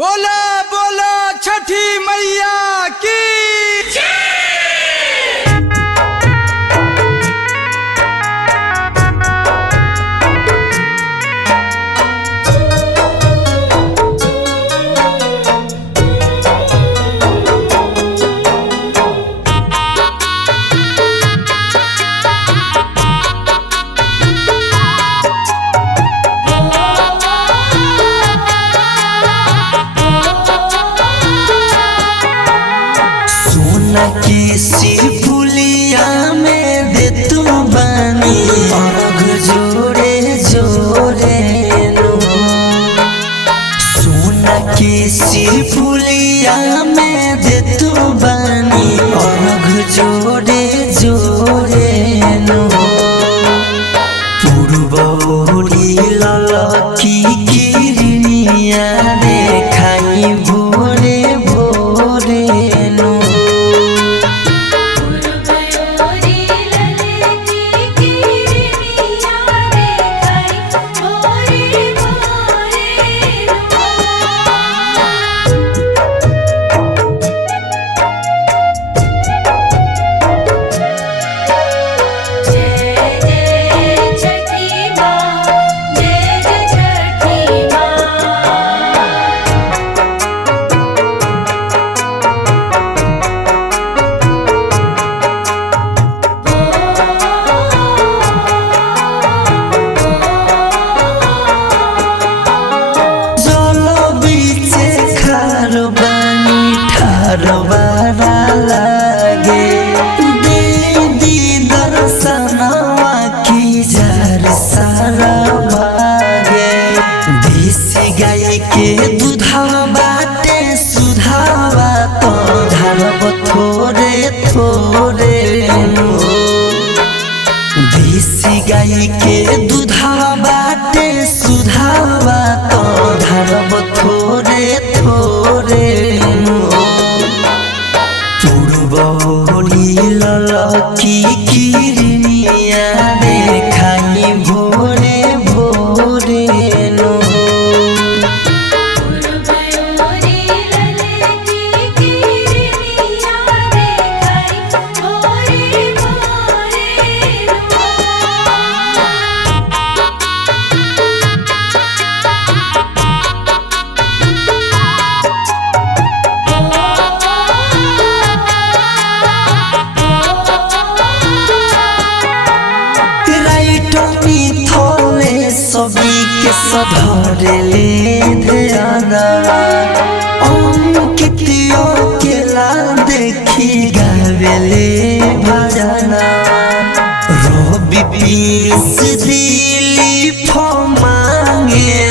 बोला बोला छठी मैया की किसी पुलिया में दे तू बनी अर्घ जोड़े जोड़े नो सोना किसी पुलिया में दे तू बनी अर्घ जोड़े जोड़े नो पूर्वोरी ललकी किरनिया देखाई भोरे भोरे नो रवारा लागे दीदी दर्शनवा की जर सारा भागे देसी गाय के दूधवा बाटे सुधावा तो धरब थोड़े थोड़े नो देसी गाय के दूधवा बाटे सुधावा तो धरब थोड़े थोड़े नो पूर्वोरी ललकी किरनिया देखाई भोरे भोरे नो सभी के सधरले ध्यानवा अंकितियो के ला देखी गावेले भजनवा रवि पीस दिली मांगे